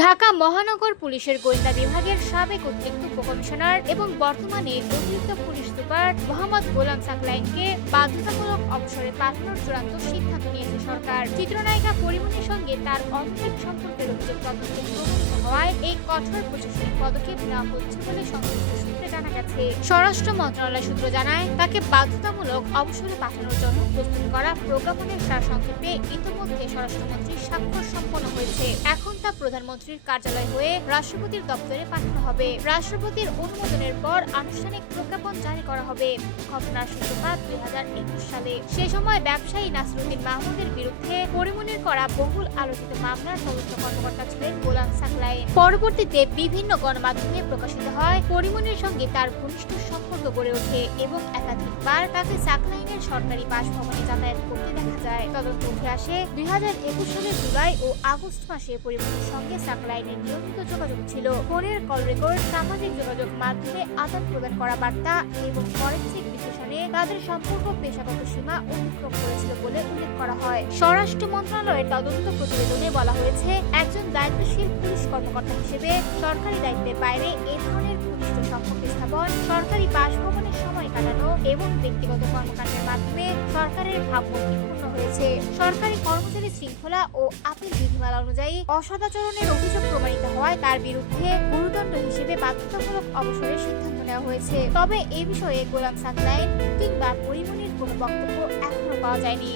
ঢাকা মহানগর পুলিশের গোয়েন্দা বিভাগের সাবেক অতিরিক্ত উপকমিশনার এবং বর্তমানে অতিরিক্ত পুলিশ সুপার মোহাম্মদ গোলাম সাকলাইনকে বাধ্যতামূলক অবসরে পাঠানোর চূড়ান্ত সিদ্ধান্ত নিয়েছে সরকার। চিত্রনায়িকা পরিমণির সঙ্গে তার অনৈতিক সম্পর্কের অভিযোগ তদন্তে প্রমাণিত হওয়ায় এই কঠোর প্রশাসনিক পদক্ষেপ নেওয়া হচ্ছে বলে সংশ্লিষ্ট সূত্রে জানা গেছে। স্বরাষ্ট্র মন্ত্রণালয় সূত্র জানায়, তাকে বাধ্যতামূলক অবসরে পাঠানোর জন্য প্রস্তুত করা প্রজ্ঞাপনের সারসংক্ষেপে ইতিমধ্যে স্বরাষ্ট্রমন্ত্রীর স্বাক্ষর সম্পন্ন হয়েছে। এখন তা প্রধানমন্ত্রীর কার্যালয় হয়ে রাষ্ট্রপতির দপ্তরে পাঠানো হবে। রাষ্ট্রপতির অনুমোদনের পর আনুষ্ঠানিক প্রজ্ঞাপন জারি করা হবে। ঘটনার সূত্রপাত 2021 সালে। সে সময় ব্যবসায়ী নাসিরুদ্দিন মাহমুদের বিরুদ্ধে পরিমণির করা বহুল আলোচিত মামলার তদন্ত কর্মকর্তা ছিলেন গোলাম সাকলাইন। পরবর্তীতে বিভিন্ন গণমাধ্যমে প্রকাশিত হয় পরিমণির সঙ্গে তার ঘনিষ্ঠ সম্পর্ক গড়ে ওঠে এবং একাধিকবার তাকে সাকলাইনের সরকারি বাসভবনে যাতায়াত করতে দেখা যায়। তদন্ত উঠে আসে 2021 সালের জুলাই ও আগস্ট মাসে পরিমণির সঙ্গে সাকলাইনের নিয়মিত যোগাযোগ ছিল। ফোনের কল রেকর্ড, সামাজিক যোগাযোগ মাধ্যমে আদান প্রদান করা বার্তা এবং ফরেনসিক বিশ্লেষণে তাদের সম্পর্ক পেশাগত সীমা অতিক্রম করেছিল বলে উল্লেখ করা হয়। স্বরাষ্ট্র মন্ত্রণালয়ের তদন্ত প্রতিবেদনে বলা হয়েছে, একজন দায়িত্বশীল পুলিশ কর্মকর্তা হিসেবে সরকারি দায়িত্বের বাইরে এ ধরনের ঘনিষ্ঠ সম্পর্ক স্থাপন, সরকারি বাসভবনের সময় কাটানো এবং ব্যক্তিগত কর্মকাণ্ডের মাধ্যমে সরকারের ভাবমূর্তি ক্ষুণ্ণ হয়েছে। সরকারি কর্মচারী শৃঙ্খলা ও আপিল বিধিমালা অনুযায়ী অসদাচরণের অভিযোগ প্রমাণিত হওয়ায় তার বিরুদ্ধে গুরুদণ্ড হিসেবে বাধ্যতামূলক অবসরের সিদ্ধান্ত নেওয়া হয়েছে। তবে এ বিষয়ে গোলাম সাকলাইন কিংবা পরিমণির কোনো বক্তব্য এখনো পাওয়া যায়নি।